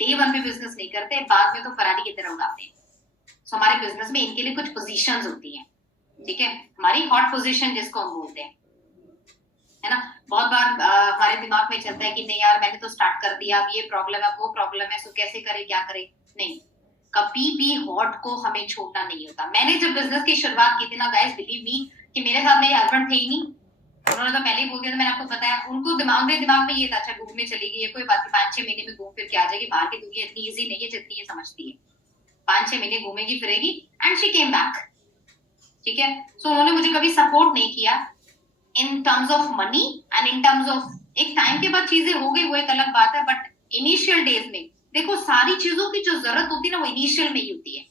Day one पे business नहीं करते, बाद में तो फरारी की तरह उड़ाते हैं। सो हमारे बिजनेस में इनके लिए कुछ पोजीशंस होती हैं, ठीक है, हमारी हॉट पोजीशन जिसको हम बोलते हैं, है ना। बहुत बार हमारे दिमाग में चलता है कि नहीं यार मैंने तो स्टार्ट कर दिया, अब ये प्रॉब्लम है वो प्रॉब्लम है, सो कैसे करे क्या करे। नहीं, कभी भी हॉट को हमें छोड़ना नहीं होता। मैंने जब बिजनेस की शुरुआत की थी ना गाइस, बिलीव मी कि मेरे साथ मेरे हस्बैंड थे ही नहीं, उन्होंने तो पहले ही बोल दिया था, मैंने आपको बताया। उनको दिमाग में ये था अच्छा घूमने चली गई है, कोई बात नहीं, 5-6 महीने में घूम फिर के आ जाएगी। बाहर की दुनिया इतनी इजी नहीं है जितनी ये समझती है। 5-6 महीने घूमेगी फिरेगी एंड शी केम बैक, ठीक है। सो उन्होंने मुझे कभी सपोर्ट नहीं किया in terms of money and in terms of, एक टाइम के बाद चीजें हो गई वो एक अलग बात है, बट इनिशियल डेज में देखो सारी चीजों की जो जरूरत होती है ना वो इनिशियल में ही होती है।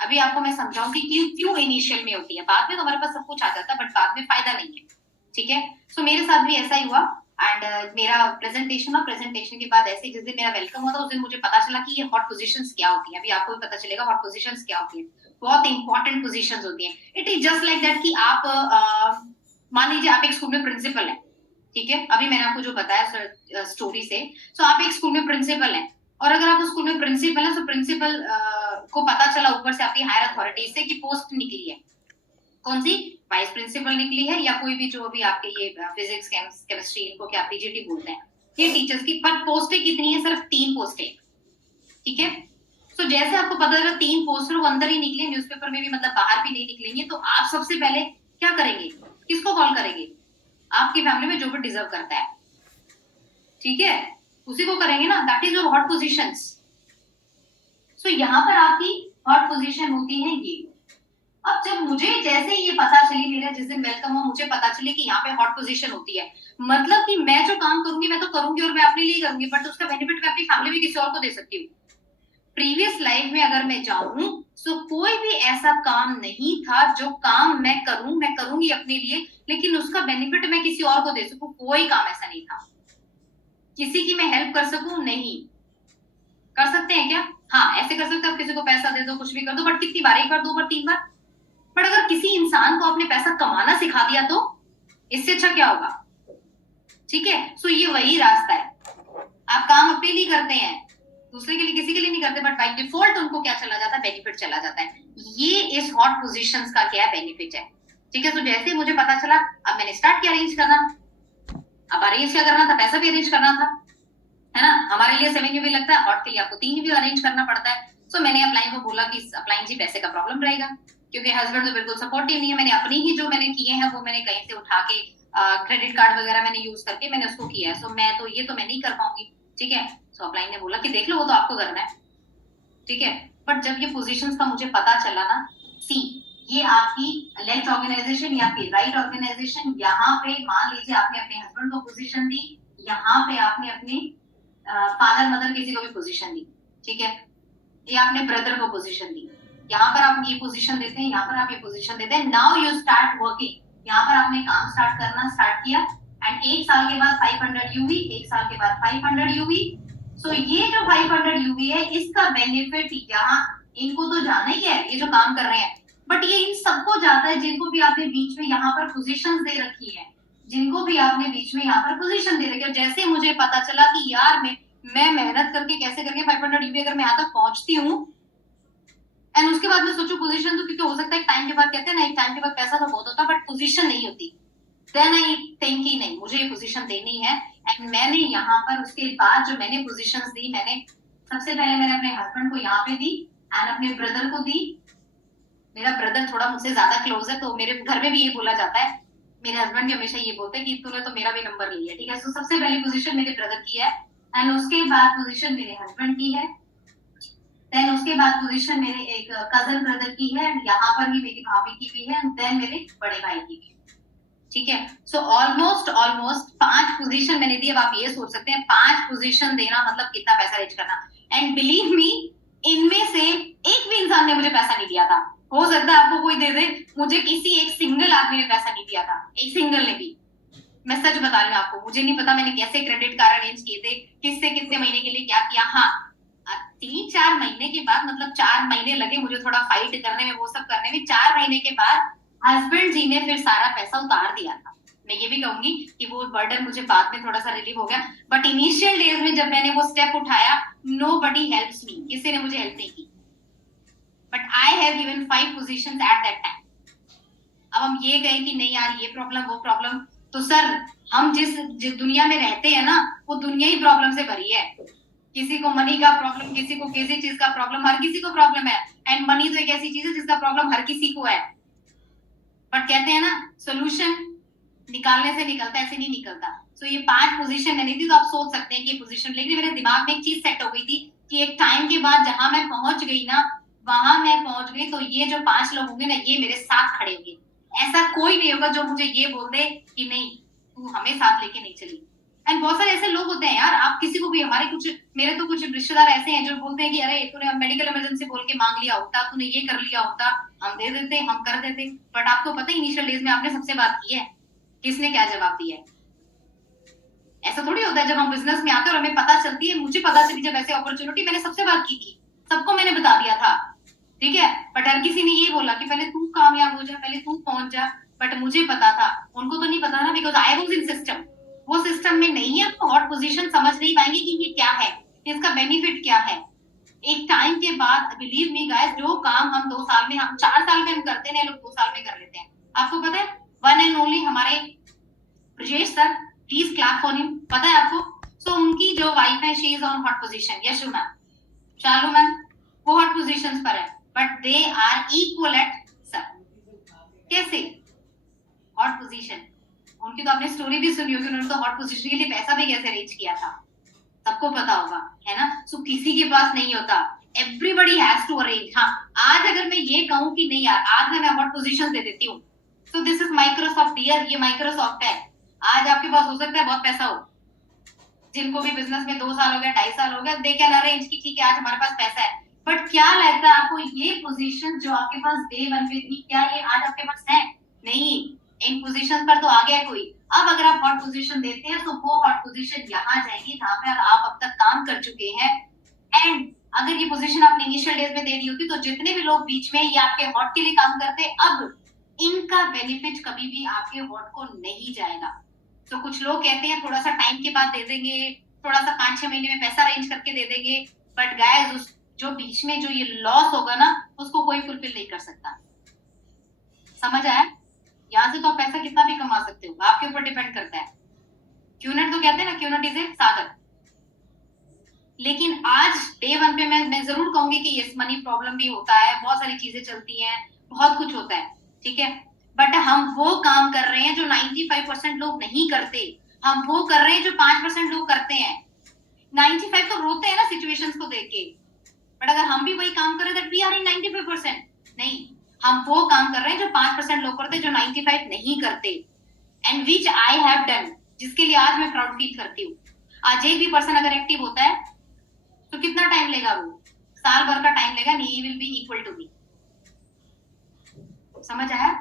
अभी आपको मैं समझाऊंगी कि क्यों इनिशियल में होती है, बाद में तो हमारे पास सब कुछ आ जाता है बट बाद में फायदा नहीं है, ठीक है। सो मेरे साथ भी ऐसा ही हुआ एंड मेरा प्रेजेंटेशन और प्रेजेंटेशन के बाद ऐसे जिस दिन मेरा वेलकम हुआ था उस दिन मुझे पता चला कि ये हॉट पोजीशंस क्या होती हैं। अभी आपको भी पता चलेगा हॉट पोजीशंस क्या होती हैं, बहुत इंपॉर्टेंट पोजीशंस होती हैं। It is just like that कि आप मान लीजिए आप एक स्कूल में प्रिंसिपल है, ठीक है, अभी मैंने आपको जो बताया स्टोरी से, सो आप एक स्कूल में प्रिंसिपल है और अगर आप उस स्कूल में प्रिंसिपल है तो प्रिंसिपल को पता चला ऊपर से आपकी हायर अथॉरिटी से कि पोस्ट निकली है, कौन सी, वाइस प्रिंसिपल निकली है या कोई भी जो भी आपके ये फिजिक्स केमिस्ट्री इनको क्या पीजीटी बोलते हैं, ये टीचर्स की, पर पोस्टें कितनी है, सिर्फ 3 पोस्टें, ठीक है। सो जैसे आपको पता चला 3 पोस्टर वो अंदर ही निकले, न्यूज़पेपर में भी मतलब बाहर भी नहीं निकलेंगे, तो आप सबसे पहले क्या करेंगे, किसको कॉल करेंगे, आपकी फैमिली में जो भी डिजर्व करता है, ठीक है, उसी को करेंगे ना, that is your hot positions. So यहाँ पर आपकी हॉट पोजीशन होती है ये। अब जब मुझे जैसे ये पता चली, मेरा जिस दिन वेलकम हुआ मुझे पता चली कि यहाँ पे हॉट पोजीशन होती है, मतलब कि मैं जो काम करूंगी मैं तो करूंगी और मैं अपने लिए करूंगी, बट उसका बेनिफिट मैं अपनी फैमिली में किसी और को दे सकती हूँ। प्रीवियस लाइफ में अगर मैं जाऊं तो कोई भी ऐसा काम नहीं था जो काम मैं करूंगी अपने लिए लेकिन उसका बेनिफिट मैं किसी और को दे सकूं, कोई काम ऐसा नहीं था। किसी की मैं हेल्प कर सकूं, नहीं कर सकते हैं क्या, हाँ ऐसे कर सकते हो, किसी को पैसा दे दो कुछ भी कर दो, बट कितनी बार, एक बार 2 बार 3 बार। बट अगर किसी इंसान को आपने पैसा कमाना सिखा दिया तो इससे अच्छा क्या होगा, ठीक है। सो ये वही रास्ता है, आप काम अपने लिए करते हैं, दूसरे के लिए किसी के लिए नहीं करते, बट बाय डिफॉल्ट उनको क्या चला जाता है, बेनिफिट चला जाता है। ये इस हॉट पोजीशंस का क्या बेनिफिट है, ठीक है। तो जैसे मुझे पता चला अब मैंने स्टार्ट किया अरेंज करना। अब अरेंज क्या करना था, पैसा भी अरेंज करना था, है ना। हमारे लिए 7 भी लगता है, हॉट के लिए आपको 3 भी अरेंज करना पड़ता है। सो मैंने अपलाइन को बोला कि अपलाइन जी पैसे का प्रॉब्लम रहेगा, क्योंकि हस्बैंड तो बिल्कुल सपोर्टिव नहीं है। मैंने अपनी ही जो मैंने किए हैं वो मैंने कहीं से उठा के क्रेडिट कार्ड वगैरह मैंने यूज करके मैंने उसको किया है। सो मैं तो ये तो मैं नहीं कर पाऊंगी, ठीक है। सो अपलाइन ने बोला कि देख लो वो तो आपको करना है, ठीक है। बट जब ये पोजीशंस का मुझे पता चला ना, सी ये आपकी लेफ्ट ऑर्गेनाइजेशन या आपकी राइट ऑर्गेनाइजेशन, यहाँ पे मान लीजिए आपने अपने हस्बैंड को पोजीशन दी, यहाँ पे आपने अपने फादर मदर किसी को भी पोजीशन दी, ठीक है, या आपने ब्रदर को पोजीशन दी, यहाँ पर आप ये पोजीशन देते हैं, यहाँ पर आप ये पोजीशन देते हैं। नाउ यू स्टार्ट वर्किंग, यहाँ पर आपने काम स्टार्ट करना स्टार्ट किया एंड 1 साल के बाद 500 यूवी, 1 साल के बाद 500 यूवी। सो ये जो 500 यूवी है इसका बेनिफिट यहाँ इनको तो जाना ही है, ये जो काम कर रहे हैं, बट ये इन सबको जाता है जिनको भी आपने बीच में यहाँ पर पोजीशंस दे रखी है, जिनको भी आपने बीच में यहाँ पर पोजीशन दे रखी है। जैसे मुझे पता चला कि यार मैं मेहनत करके कैसे करके 500 यूवी अगर मैं यहाँ तक पहुंचती हूँ एंड उसके बाद में सोचो पोजीशन, तो क्योंकि हो सकता है टाइम के बाद, कहते हैं ना एक टाइम के बाद पैसा तो बहुत होता है बट पोजीशन नहीं होती, देन आई थिंक ही नहीं मुझे ये पोजीशन देनी है। एंड मैंने यहाँ पर उसके बाद जो मैंने पोजीशंस दी, मैंने सबसे पहले मैंने अपने हस्बैंड को यहाँ पे दी एंड अपने ब्रदर को दी। मेरा ब्रदर थोड़ा मुझसे ज्यादा क्लोज है तो मेरे घर में भी ये बोला जाता है, मेरे हस्बैंड भी हमेशा ये बोलते हैं कि तूने तो मेरा भी नंबर लिया, ठीक है। सो सबसे पहली पोजीशन मेरे ब्रदर की है एंड उसके बाद पोजीशन मेरे हस्बैंड की है, देन उसके बाद पोजीशन मेरे एक कजन ब्रदर की है, यहाँ पर भी मेरी भाभी की भी है, देन मेरे बड़े भाई की भी, ठीक है। सो ऑलमोस्ट 5 पोजीशन मैंने दी। अब आप ये सोच सकते हैं 5 पोजीशन देना मतलब कितना पैसा रेज करना, एंड बिलीव मी इनमें से एक भी इंसान ने मुझे पैसा नहीं दिया था। हो सकता है आपको कोई दे दे, मुझे किसी एक सिंगल आदमी ने पैसा नहीं दिया था, एक सिंगल ने भी। मैं सच बता रही हूँ आपको, मुझे नहीं पता मैंने कैसे क्रेडिट कार्ड अरेंज किए थे, किससे कितने महीने के लिए क्या किया। हाँ 3-4 महीने के बाद, मतलब 4 महीने लगे मुझे थोड़ा फाइट करने में, वो सब करने में। 4 महीने के बाद हस्बैंड जी ने फिर सारा पैसा उतार दिया था मैं ये भी कहूंगी कि वो बर्डन मुझे बाद में थोड़ा सा रिलीव हो गया, बट इनिशियल डेज में जब मैंने वो स्टेप उठाया, नोबडी हेल्प्स मी, किसी ने मुझे हेल्प नहीं की, but I have given 5 positions at that time. अब हम ये कहें कि नहीं यार ये प्रॉब्लम वो प्रॉब्लम, तो सर हम जिस दुनिया में रहते हैं ना, वो दुनिया ही प्रॉब्लम से भरी है। किसी को मनी का प्रॉब्लम, किसी को किसी चीज का प्रॉब्लम, हर किसी को प्रॉब्लम है। एंड मनी तो एक ऐसी चीज है जिसका प्रॉब्लम हर किसी को है, बट कहते हैं ना सोल्यूशन निकालने से निकलता है, ऐसे नहीं निकलता। सो ये 5 पोजीशन मैंने थी, तो आप सोच सकते हैं कि पोजीशन, लेकिन मेरे दिमाग में एक चीज सेट हो गई थी कि एक टाइम के बाद जहां मैं पहुंच गई ना, वहां मैं पहुंच गई तो ये जो 5 लोग होंगे ना, ये मेरे साथ खड़े होंगे। ऐसा कोई नहीं होगा जो मुझे ये बोल दे कि नहीं तू हमें साथ लेके नहीं चली। एंड बहुत सारे ऐसे लोग होते हैं यार, आप किसी को भी, हमारे कुछ, मेरे तो कुछ रिश्तेदार ऐसे हैं जो बोलते हैं कि अरे तूने मेडिकल इमरजेंसी बोल के मांग लिया होता, तूने ये कर लिया होता, हम दे देते, हम कर देते। बट आपको पता है इनिशियल डेज में आपने सबसे बात की है, किसने क्या जवाब दिया है? ऐसा थोड़ी होता है जब हम बिजनेस में आते हैं और हमें पता चलती है, मुझे पता चली जब ऐसे अपॉर्चुनिटी, मैंने सबसे बात की थी, सबको मैंने बता दिया था, ठीक है। बट हर किसी ने ये बोला कि पहले तू कामयाब हो जा, पहले तू पहुंच जा। बट मुझे पता था, उनको तो नहीं पता ना, because I was in system. वो सिस्टम में नहीं है तो हॉट पोजीशन समझ नहीं पाएंगे कि ये क्या है, इसका बेनिफिट क्या है। एक टाइम के बाद बिलीव मी गाइस, जो काम हम 2 साल में, हम 4 साल में हम करते हैं, लोग 2 साल में कर लेते हैं। आपको पता है वन एंड ओनली हमारे Brajesh sir, please clap for him, पता है आपको? सो उनकी जो वाइफ है she is on hot position, Yashu ma'am, चालू मैम, वो हॉट पोजीशंस पर है, but they are equal at sir. कैसे हॉट पोजीशन? उनकी तो आपने स्टोरी भी सुनी होगी, उन्होंने तो हॉट पोजीशन के लिए पैसा भी कैसे अरेंज किया था, सबको पता होगा, है ना। सो किसी के पास नहीं होता, एवरीबडी हैज टू अरेंज। हाँ, आज अगर मैं ये कहूं कि नहीं यार आज मैं हॉट पोजीशन दे देती हूँ, so this is Microsoft dear, ये माइक्रोसॉफ्ट है। आज आपके पास हो सकता है बहुत पैसा हो, जिनको भी बिजनेस में 2 साल हो गया, 2.5 साल हो गया, दे कैन अरेंज की ठीक है आज हमारे पास पैसा है। बट क्या लगता है आपको ये पोजीशन जो आपके पास डे 1 पे थी, क्या ये आज आपके पास है? नहीं, इन पोजीशन पर तो आ गया कोई। अब अगर आप हॉट पोजीशन देते हैं तो वो हॉट पोजीशन यहाँ जाएगी जहां पे आप अब तक काम कर चुके हैं। एंड अगर ये पोजीशन आपने इनिशियल डेज में दे दी होती तो जितने भी लोग बीच में ये आपके हॉट के लिए काम करते, अब इनका बेनिफिट कभी भी आपके हॉट को नहीं जाएगा। तो कुछ लोग कहते हैं थोड़ा सा टाइम के बाद दे देंगे, थोड़ा सा 5-6 महीने में पैसा अरेंज करके दे देंगे, बट गाइस उस जो बीच में जो ये लॉस होगा ना, उसको कोई फुलफिल नहीं कर सकता। समझ आया? यहाँ से तो आप पैसा कितना भी कमा सकते हो, आपके ऊपर डिपेंड करता है। क्यूनेट तो कहते हैं ना, क्यूनेट इज ए सागर। लेकिन आज डे 1 पे मैं जरूर कहूंगी कि यस मनी प्रॉब्लम भी होता है, बहुत सारी चीजें चलती हैं, बहुत कुछ होता है, ठीक है। बट हम वो काम कर रहे हैं जो 95% लोग नहीं करते, हम वो कर रहे हैं जो 5% लोग करते हैं। 95 तो रोते हैं ना सिचुएशंस को देख के, बट अगर हम भी वही काम करें दैट वी आर इन 95%। नहीं, हम वो काम कर रहे हैं जो 5% लोग करते हैं, जो 95 नहीं करते, and which I have done, जिसके लिए आज मैं प्राउड फील करती हूँ। आज एक भी पर्सन अगर एक्टिव होता है तो कितना टाइम लेगा? वो साल भर का टाइम लेगा, he will be equal to me. समझ आया?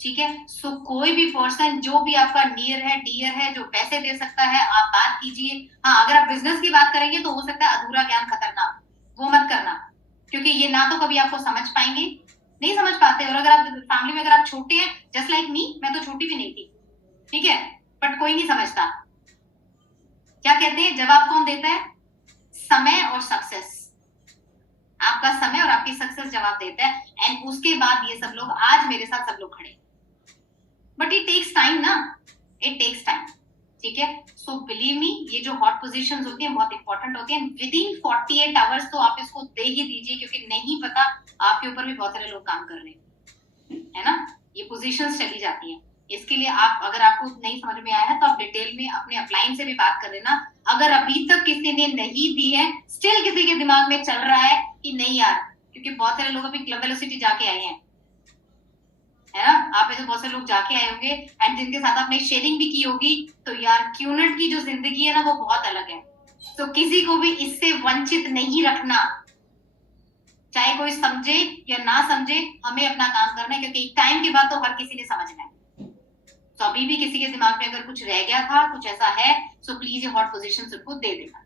ठीक है। सो कोई भी पर्सन जो भी आपका नियर है, डियर है, जो पैसे दे सकता है, आप बात कीजिए। हाँ, अगर आप बिजनेस की बात करेंगे तो हो सकता है अधूरा ज्ञान खतरनाक, वो मत करना, क्योंकि ये ना तो कभी आपको समझ पाएंगे, नहीं समझ पाते। और अगर आप फैमिली में अगर आप छोटे हैं, जस्ट लाइक मी, मैं तो छोटी भी नहीं थी, ठीक है, बट कोई नहीं समझता। क्या कहते हैं जवाब कौन देता है? समय और सक्सेस। आपका समय और आपकी सक्सेस जवाब देता है, एंड उसके बाद ये सब लोग, आज मेरे साथ सब लोग खड़े। बट इट टेक्स टाइम ना, इट टेक्स टाइम, ठीक है। सो बिलीव मी, ये जो हॉट पोजीशंस होती हैं बहुत इंपॉर्टेंट होती हैं। विद इन 48 आवर्स तो आप इसको दे ही दीजिए, क्योंकि नहीं पता आपके ऊपर भी बहुत सारे लोग काम कर रहे हैं, है ना। ये पोजीशंस चली जाती हैं। इसके लिए आप, अगर आपको नहीं समझ में आया है तो आप डिटेल में अपने अपलाइन से भी बात कर लेना। अगर अभी तक किसी ने नहीं दी है, स्टिल किसी के दिमाग में चल रहा है कि नहीं यार, क्योंकि बहुत सारे लोग अभी क्लब वेलोसिटी जाके आए हैं, है ना। आप ऐसे बहुत से लोग जाके आए होंगे एंड जिनके साथ आपने शेयरिंग भी की होगी, तो यार क्यूनेट की जो जिंदगी है ना, वो बहुत अलग है। तो किसी को भी इससे वंचित नहीं रखना, चाहे कोई समझे या ना समझे, हमें अपना काम करना है, क्योंकि एक टाइम के बाद तो हर किसी ने समझना है। तो अभी भी किसी के दिमाग में अगर कुछ रह गया था, कुछ ऐसा है, सो प्लीज ये हॉट पोजीशन उनको दे देना।